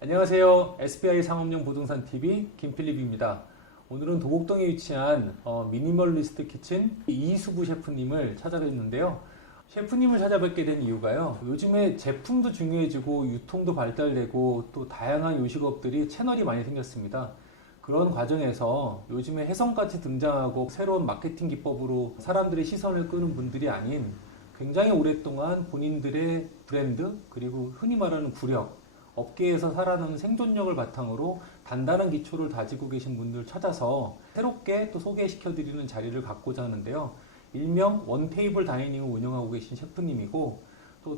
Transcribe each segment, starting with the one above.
안녕하세요. SBI 상업용 부동산 TV 김필립입니다. 오늘은 도곡동에 위치한 미니멀리스트 키친 이수부 셰프님을 찾아뵙는데요. 셰프님을 찾아뵙게 된 이유가요. 요즘에 제품도 중요해지고 유통도 발달되고 또 다양한 요식업들이 채널이 많이 생겼습니다. 그런 과정에서 요즘에 혜성같이 등장하고 새로운 마케팅 기법으로 사람들의 시선을 끄는 분들이 아닌 굉장히 오랫동안 본인들의 브랜드 그리고 흔히 말하는 구력, 업계에서 살아남은 생존력을 바탕으로 단단한 기초를 다지고 계신 분들 찾아서 새롭게 또 소개시켜드리는 자리를 갖고자 하는데요. 일명 원테이블 다이닝을 운영하고 계신 셰프님이고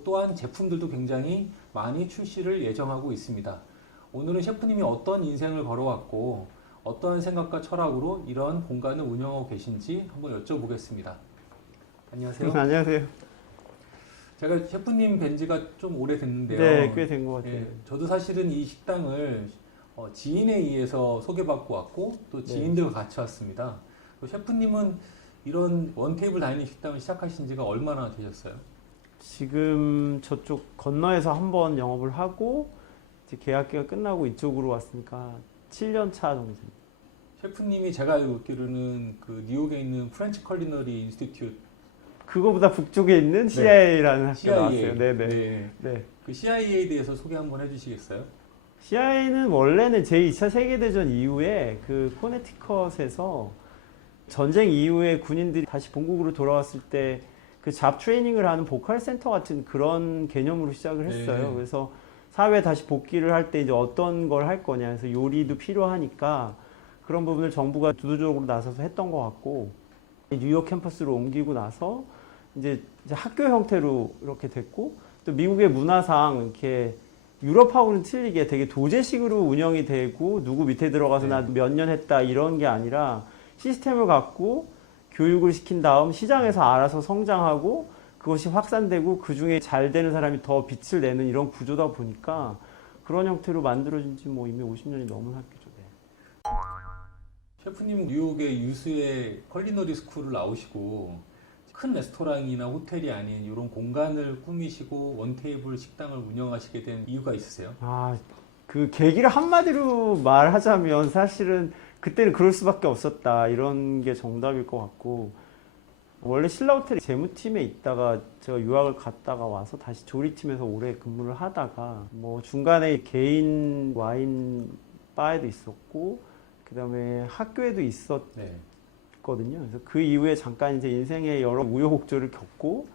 또한 제품들도 굉장히 많이 출시를 예정하고 있습니다. 오늘은 셰프님이 어떤 인생을 걸어왔고 어떠한 생각과 철학으로 이런 공간을 운영하고 계신지 한번 여쭤보겠습니다. 안녕하세요. 안녕하세요. 제가 셰프님 뵌 지가 좀 오래됐는데요. 네, 꽤 된 것 같아요. 예, 저도 사실은 이 식당을 지인에 의해서 소개받고 왔고 또 지인들과 같이 왔습니다. 셰프님은 이런 원테이블 다이닝 식당을 시작하신 지가 얼마나 되셨어요? 지금 저쪽 건너에서 한번 영업을 하고 이제 계약기가 끝나고 이쪽으로 왔으니까 7년 차 정도 됩니다. 셰프님이 제가 알고 있기로는 그 뉴욕에 있는 프렌치 컬리너리 인스티튜트 그거보다 북쪽에 있는 CIA라는 학교 CIA. 나왔어요. 네네. 네. 네. 그 CIA에 대해서 소개 한번 해주시겠어요? CIA는 원래는 제2차 세계대전 이후에 그 코네티컷에서 전쟁 이후에 군인들이 다시 본국으로 돌아왔을 때 그 잡 트레이닝을 하는 보컬 센터 같은 그런 개념으로 시작을 했어요. 네. 그래서 사회에 다시 복귀를 할 때 이제 어떤 걸 할 거냐 해서 요리도 필요하니까 그런 부분을 정부가 주도적으로 나서서 했던 것 같고 뉴욕 캠퍼스로 옮기고 나서 이제 학교 형태로 이렇게 됐고 또 미국의 문화상 이렇게 유럽하고는 틀리게 되게 도제식으로 운영이 되고 누구 밑에 들어가서 나 몇 년 했다 이런 게 아니라 시스템을 갖고 교육을 시킨 다음 시장에서 알아서 성장하고 그것이 확산되고 그 중에 잘 되는 사람이 더 빛을 내는 이런 구조다 보니까 그런 형태로 만들어진 지 뭐 이미 50년이 넘은 학교죠. 네. 셰프님은 뉴욕의 유수의 컬리너리 스쿨을 나오시고 큰 레스토랑이나 호텔이 아닌 이런 공간을 꾸미시고 원테이블 식당을 운영하시게 된 이유가 있으세요? 그 계기를 한마디로 말하자면 사실은 그때는 그럴 수밖에 없었다 이런 게 정답일 것 같고 원래 신라호텔 재무팀에 있다가 제가 유학을 갔다가 와서 다시 조리팀에서 오래 근무를 하다가 뭐 중간에 개인 와인 바에도 있었고 그 다음에 학교에도 있었거든요. 그래서 그 이후에 잠깐 이제 인생의 여러 우여곡절을 겪고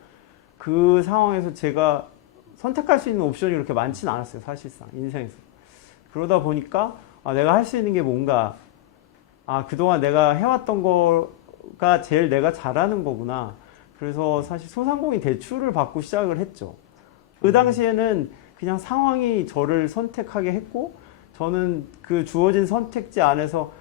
그 상황에서 제가 선택할 수 있는 옵션이 그렇게 많지는 않았어요. 사실상 인생에서. 그러다 보니까 내가 할 수 있는 게 뭔가 그동안 내가 해왔던 거가 제일 내가 잘하는 거구나. 그래서 사실 소상공인 대출을 받고 시작을 했죠. 그 당시에는 그냥 상황이 저를 선택하게 했고 저는 그 주어진 선택지 안에서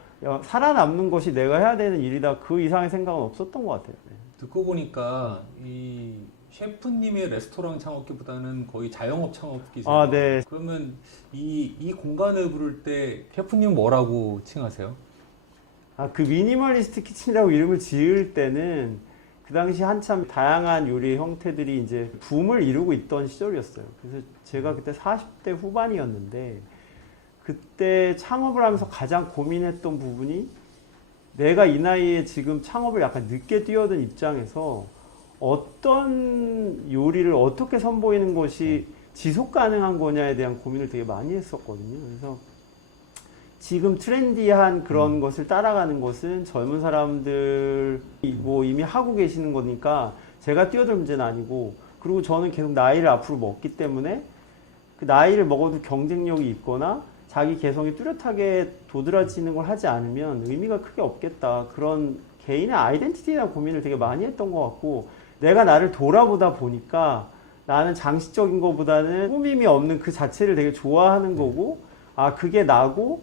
살아남는 것이 내가 해야 되는 일이다. 그 이상의 생각은 없었던 것 같아요. 네. 듣고 보니까 이 셰프님의 레스토랑 창업기보다는 거의 자영업 창업기세요. 네. 그러면 이 공간을 부를 때 셰프님 뭐라고 칭하세요? 그 미니멀리스트 키친이라고 이름을 지을 때는 그 당시 한참 다양한 요리 형태들이 이제 붐을 이루고 있던 시절이었어요. 그래서 제가 그때 40대 후반이었는데 그때 창업을 하면서 가장 고민했던 부분이 내가 이 나이에 지금 창업을 약간 늦게 뛰어든 입장에서 어떤 요리를 어떻게 선보이는 것이 지속 가능한 거냐에 대한 고민을 되게 많이 했었거든요. 그래서 지금 트렌디한 그런 것을 따라가는 것은 젊은 사람들이 뭐 이미 하고 계시는 거니까 제가 뛰어들 문제는 아니고 그리고 저는 계속 나이를 앞으로 먹기 때문에 그 나이를 먹어도 경쟁력이 있거나 자기 개성이 뚜렷하게 도드라지는 걸 하지 않으면 의미가 크게 없겠다. 그런 개인의 아이덴티티에 대한 고민을 되게 많이 했던 것 같고 내가 나를 돌아보다 보니까 나는 장식적인 것보다는 꾸밈이 없는 그 자체를 되게 좋아하는 거고 그게 나고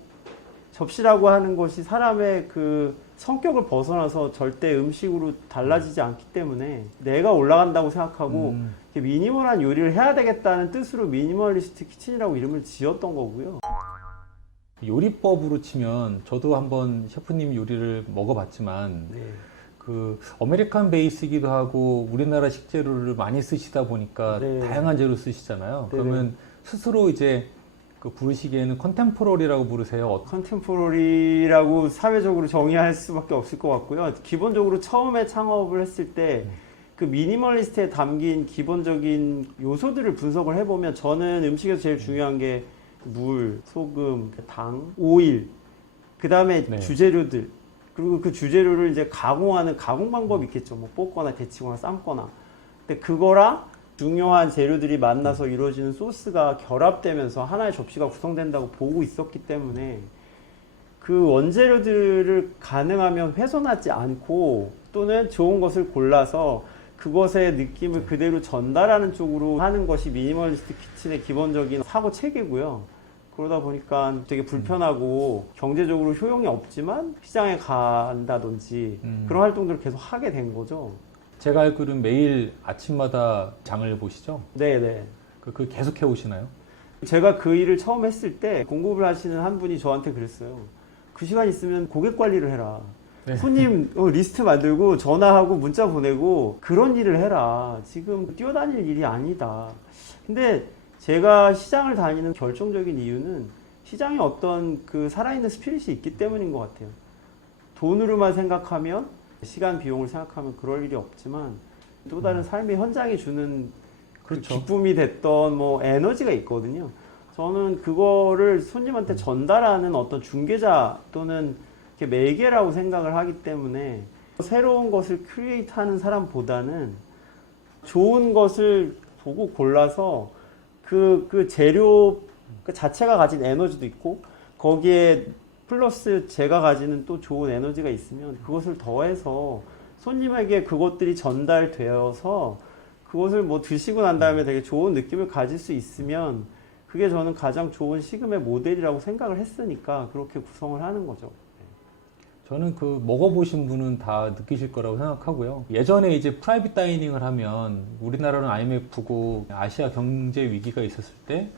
접시라고 하는 것이 사람의 그 성격을 벗어나서 절대 음식으로 달라지지 않기 때문에 내가 올라간다고 생각하고 미니멀한 요리를 해야 되겠다는 뜻으로 미니멀리스트 키친이라고 이름을 지었던 거고요. 요리법으로 치면 저도 한번 셰프님 요리를 먹어봤지만 그 아메리칸 베이스이기도 하고 우리나라 식재료를 많이 쓰시다 보니까 다양한 재료 쓰시잖아요. 그러면 스스로 이제 그 부르시기에는 컨템포러리라고 부르세요. 컨템포러리라고 사회적으로 정의할 수밖에 없을 것 같고요. 기본적으로 처음에 창업을 했을 때 그 미니멀리스트에 담긴 기본적인 요소들을 분석을 해보면 저는 음식에서 제일 중요한 게 물, 소금, 당, 오일, 그 다음에 네. 주재료들, 그리고 그 주재료를 이제 가공하는 가공 방법이 있겠죠. 뭐 볶거나 데치거나 삶거나. 근데 그거랑 중요한 재료들이 만나서 이루어지는 소스가 결합되면서 하나의 접시가 구성된다고 보고 있었기 때문에 그 원재료들을 가능하면 훼손하지 않고 또는 좋은 것을 골라서 그것의 느낌을 그대로 전달하는 쪽으로 하는 것이 미니멀리스트 키친의 기본적인 사고 체계고요. 그러다 보니까 되게 불편하고 경제적으로 효용이 없지만 시장에 간다든지 그런 활동들을 계속 하게 된 거죠. 제가 알기로는 매일 아침마다 장을 보시죠? 네네. 그 계속 해오시나요? 제가 그 일을 처음 했을 때 공급을 하시는 한 분이 저한테 그랬어요. 그 시간 있으면 고객 관리를 해라. 네. 손님 리스트 만들고 전화하고 문자 보내고 그런 일을 해라. 지금 뛰어다닐 일이 아니다. 근데 제가 시장을 다니는 결정적인 이유는 시장에 어떤 그 살아있는 스피릿이 있기 때문인 것 같아요. 돈으로만 생각하면 시간 비용을 생각하면 그럴 일이 없지만 또 다른 삶의 현장이 주는 그렇죠. 그 기쁨이 됐던 뭐 에너지가 있거든요. 저는 그거를 손님한테 전달하는 어떤 중개자 또는 이렇게 매개라고 생각을 하기 때문에 새로운 것을 크리에이트하는 사람보다는 좋은 것을 보고 골라서 그 재료 그 자체가 가진 에너지도 있고 거기에 플러스 제가 가지는 또 좋은 에너지가 있으면 그것을 더해서 손님에게 그것들이 전달되어서 그것을 뭐 드시고 난 다음에 되게 좋은 느낌을 가질 수 있으면 그게 저는 가장 좋은 식음의 모델이라고 생각을 했으니까 그렇게 구성을 하는 거죠. 저는 그 먹어보신 분은 다 느끼실 거라고 생각하고요. 예전에 이제 프라이빗 다이닝을 하면 우리나라는 IMF고 아시아 경제 위기가 있었을 때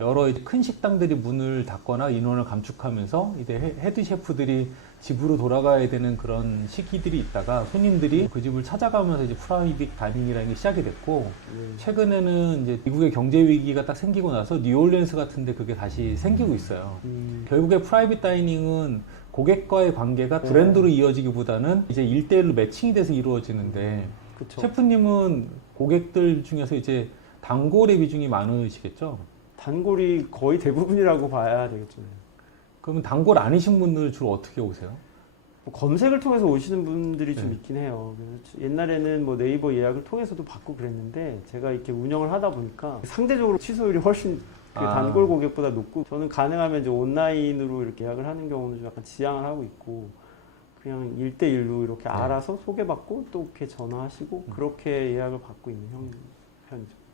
여러 이제 큰 식당들이 문을 닫거나 인원을 감축하면서 이제 헤드 셰프들이 집으로 돌아가야 되는 그런 시기들이 있다가 손님들이 그 집을 찾아가면서 이제 프라이빗 다이닝이라는 게 시작이 됐고 최근에는 이제 미국의 경제 위기가 딱 생기고 나서 뉴올리언스 같은데 그게 다시 생기고 있어요. 결국에 프라이빗 다이닝은 고객과의 관계가 브랜드로 이어지기보다는 이제 1대1로 매칭이 돼서 이루어지는데 그쵸. 셰프님은 고객들 중에서 이제 단골의 비중이 많으시겠죠? 단골이 거의 대부분이라고 봐야 되겠죠. 그러면 단골 아니신 분들 주로 어떻게 오세요? 뭐 검색을 통해서 오시는 분들이 좀 네. 있긴 해요. 그래서 옛날에는 뭐 네이버 예약을 통해서도 받고 그랬는데 제가 이렇게 운영을 하다 보니까 상대적으로 취소율이 훨씬 그 단골 고객보다 높고 저는 가능하면 이제 온라인으로 이렇게 예약을 하는 경우는 좀 약간 지양을 하고 있고 그냥 1대1로 이렇게 알아서 소개받고 또 이렇게 전화하시고 그렇게 예약을 받고 있는 편이죠.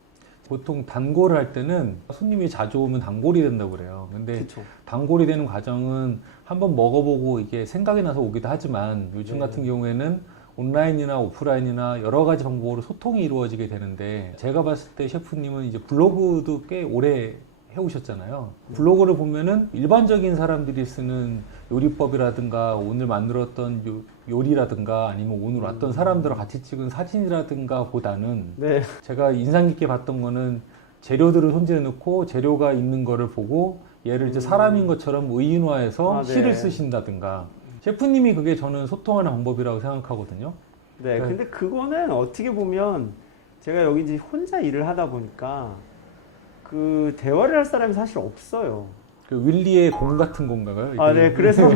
보통 단골을 할 때는 손님이 자주 오면 단골이 된다고 그래요. 근데 그렇죠. 단골이 되는 과정은 한번 먹어보고 이게 생각이 나서 오기도 하지만 요즘 같은 경우에는 온라인이나 오프라인이나 여러 가지 방법으로 소통이 이루어지게 되는데 제가 봤을 때 셰프님은 이제 블로그도 꽤 오래 해오셨잖아요. 블로그를 보면은 일반적인 사람들이 쓰는 요리법이라든가 오늘 만들었던 요리라든가 아니면 오늘 왔던 사람들과 같이 찍은 사진이라든가 보다는 네. 제가 인상 깊게 봤던 거는 재료들을 손질해 놓고 재료가 있는 거를 보고 얘를 이제 사람인 것처럼 의인화해서 네. 시를 쓰신다든가 셰프님이 그게 저는 소통하는 방법이라고 생각하거든요. 네. 근데 그거는 어떻게 보면 제가 여기 이제 혼자 일을 하다 보니까 그 대화를 할 사람이 사실 없어요. 그 윌리의 공 같은 건가요? 아, 네. 그래서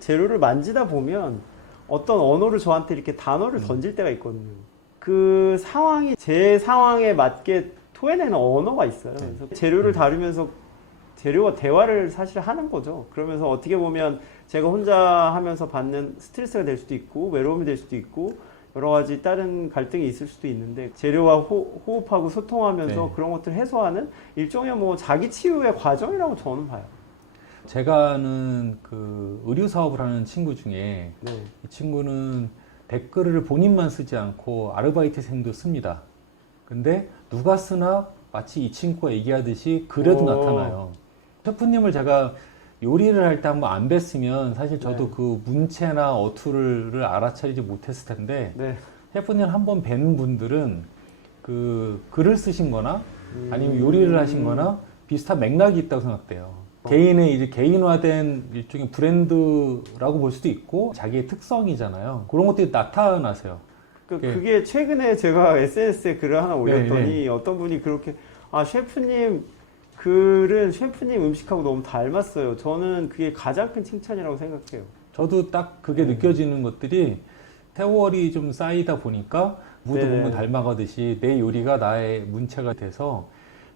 재료를 만지다 보면 어떤 언어를 저한테 이렇게 단어를 던질 때가 있거든요. 그 상황이 제 상황에 맞게 토해내는 언어가 있어요. 그래서 재료를 다루면서 재료와 대화를 사실 하는 거죠. 그러면서 어떻게 보면 제가 혼자 하면서 받는 스트레스가 될 수도 있고 외로움이 될 수도 있고 여러 가지 다른 갈등이 있을 수도 있는데 재료와 호흡하고 소통하면서 그런 것들을 해소하는 일종의 뭐 자기 치유의 과정이라고 저는 봐요. 제가 아는 그 의류 사업을 하는 친구 중에 네. 이 친구는 댓글을 본인만 쓰지 않고 아르바이트생도 씁니다. 근데 누가 쓰나 마치 이 친구가 얘기하듯이 글에도 나타나요. 셰프님을 제가 요리를 할 때 한번 안 뵀으면 사실 저도 그 문체나 어투를 알아차리지 못했을 텐데 셰프님 한번 뵌 분들은 그 글을 쓰신 거나 아니면 요리를 하신 거나 비슷한 맥락이 있다고 생각돼요. 개인의 이제 개인화된 일종의 브랜드라고 볼 수도 있고 자기의 특성이잖아요. 그런 것들이 나타나세요. 그게 최근에 제가 SNS에 글을 하나 올렸더니 네. 어떤 분이 그렇게 셰프님 글은 셰프님 음식하고 너무 닮았어요. 저는 그게 가장 큰 칭찬이라고 생각해요. 저도 딱 그게 네. 느껴지는 것들이 세월이 좀 쌓이다 보니까 무도 네. 보면 닮아가듯이 내 요리가 나의 문체가 돼서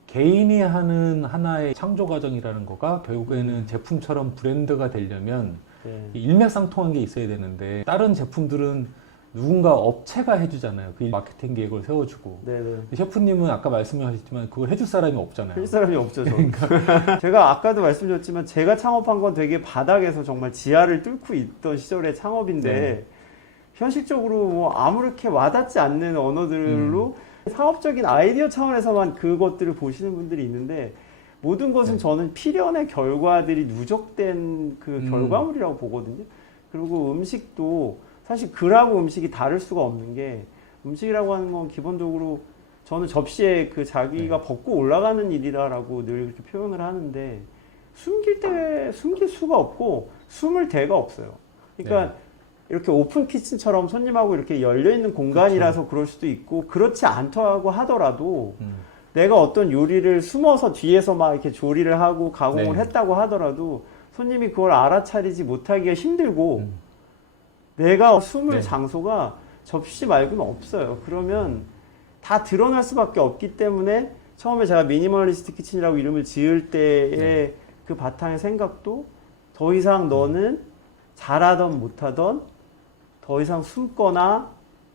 개인이 하는 하나의 창조 과정이라는 거가 결국에는 제품처럼 브랜드가 되려면 네. 일맥상통한 게 있어야 되는데 다른 제품들은 누군가 업체가 해주잖아요. 그 마케팅 계획을 세워주고. 네네. 셰프님은 아까 말씀하셨지만 그걸 해줄 사람이 없잖아요. 할 사람이 없죠, 저는. 제가 아까도 말씀드렸지만 제가 창업한 건 되게 바닥에서 정말 지하를 뚫고 있던 시절의 창업인데 네. 현실적으로 뭐 아무렇게 와닿지 않는 언어들로 사업적인 아이디어 차원에서만 그것들을 보시는 분들이 있는데 모든 것은 네. 저는 필연의 결과들이 누적된 그 결과물이라고 보거든요. 그리고 음식도 사실 글하고 음식이 다를 수가 없는 게 음식이라고 하는 건 기본적으로 저는 접시에 그 자기가 네. 벗고 올라가는 일이다라고 늘 이렇게 표현을 하는데 숨길 수가 없고 숨을 데가 없어요. 그러니까 이렇게 오픈 키친처럼 손님하고 이렇게 열려있는 공간이라서 그럴 수도 있고 그렇지 않다고 하더라도 내가 어떤 요리를 숨어서 뒤에서 막 이렇게 조리를 하고 가공을 네. 했다고 하더라도 손님이 그걸 알아차리지 못하기가 힘들고 내가 숨을 네. 장소가 접시 말고는 없어요. 그러면 다 드러날 수밖에 없기 때문에 처음에 제가 미니멀리스트 키친이라고 이름을 지을 때의 그 바탕의 생각도 더 이상 너는 잘하던 못하던 더 이상 숨거나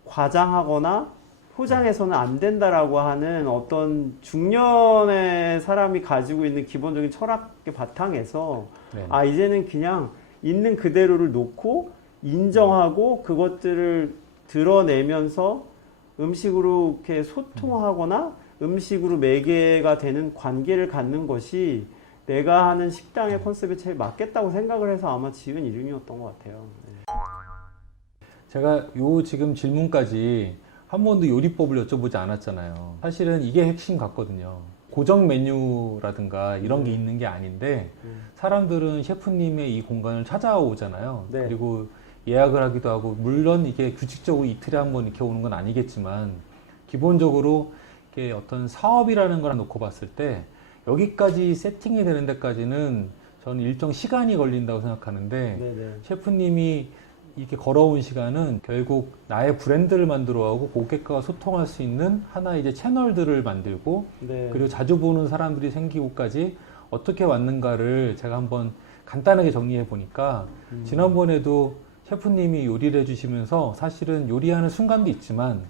과장하거나 포장해서는 안 된다라고 하는 어떤 중년의 사람이 가지고 있는 기본적인 철학의 바탕에서 네. 이제는 그냥 있는 그대로를 놓고 인정하고 그것들을 드러내면서 음식으로 이렇게 소통하거나 음식으로 매개가 되는 관계를 갖는 것이 내가 하는 식당의 컨셉에 제일 맞겠다고 생각을 해서 아마 지은 이름이었던 것 같아요. 네. 제가 요 지금 질문까지 한 번도 요리법을 여쭤보지 않았잖아요. 사실은 이게 핵심 같거든요. 고정 메뉴라든가 이런 게 있는 게 아닌데 사람들은 셰프님의 이 공간을 찾아오잖아요. 네. 그리고 예약을 하기도 하고 물론 이게 규칙적으로 이틀에 한 번 이렇게 오는 건 아니겠지만 기본적으로 이렇게 어떤 사업이라는 걸 놓고 봤을 때 여기까지 세팅이 되는 데까지는 저는 일정 시간이 걸린다고 생각하는데 네네. 셰프님이 이렇게 걸어온 시간은 결국 나의 브랜드를 만들어가고 고객과 소통할 수 있는 하나의 이제 채널들을 만들고 네. 그리고 자주 보는 사람들이 생기고까지 어떻게 왔는가를 제가 한번 간단하게 정리해 보니까 지난번에도 셰프님이 요리를 해주시면서 사실은 요리하는 순간도 있지만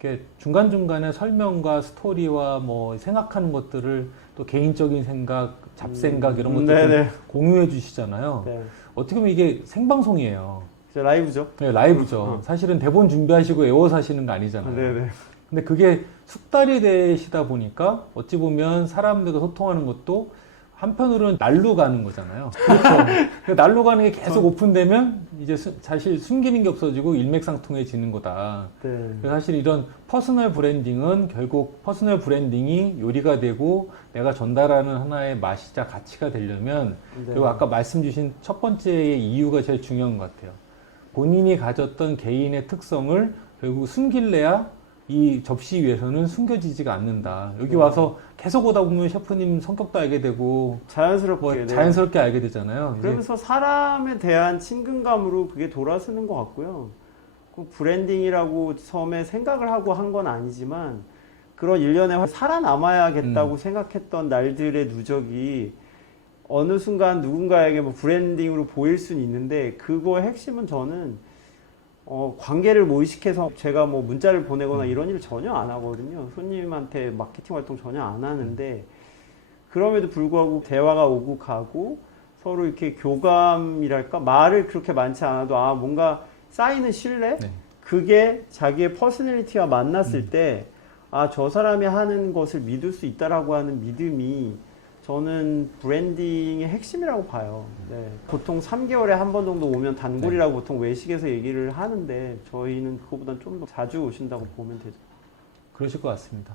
이렇게 중간중간에 설명과 스토리와 뭐 생각하는 것들을 또 개인적인 생각, 잡생각 이런 것들을 공유해 주시잖아요. 네. 어떻게 보면 이게 생방송이에요. 라이브죠? 네, 라이브죠. 사실은 대본 준비하시고 외워서 하시는 거 아니잖아요. 네네. 근데 그게 숙달이 되시다 보니까 어찌 보면 사람들과 소통하는 것도 한편으로는 날로 가는 거잖아요. 그렇죠. 날로 가는 게 계속 오픈되면 이제 사실 숨기는 게 없어지고 일맥상통해지는 거다. 네. 그래서 사실 이런 퍼스널 브랜딩은 결국 퍼스널 브랜딩이 요리가 되고 내가 전달하는 하나의 맛이자 가치가 되려면 그리고 아까 말씀 주신 첫 번째의 이유가 제일 중요한 것 같아요. 본인이 가졌던 개인의 특성을 결국 숨길래야 이 접시 위에서는 숨겨지지가 않는다. 여기 와서 계속 오다 보면 셰프님 성격도 알게 되고 자연스럽게 뭐 자연스럽게 알게 되잖아요. 그러면서 사람에 대한 친근감으로 그게 돌아서는 것 같고요. 꼭 브랜딩이라고 처음에 생각을 하고 한 건 아니지만 그런 일련에 살아남아야겠다고 생각했던 날들의 누적이 어느 순간 누군가에게 뭐 브랜딩으로 보일 수는 있는데 그거의 핵심은 저는 관계를 모의식해서 제가 뭐 문자를 보내거나 이런 일을 전혀 안 하거든요. 손님한테 마케팅 활동 전혀 안 하는데 그럼에도 불구하고 대화가 오고 가고 서로 이렇게 교감이랄까 말을 그렇게 많지 않아도 뭔가 쌓이는 신뢰 그게 자기의 퍼스널리티와 만났을 때 저 사람이 하는 것을 믿을 수 있다라고 하는 믿음이 저는 브랜딩의 핵심이라고 봐요. 네. 보통 3개월에 한 번 정도 오면 단골이라고 보통 외식에서 얘기를 하는데 저희는 그거보다 좀 더 자주 오신다고 보면 되죠. 그러실 것 같습니다.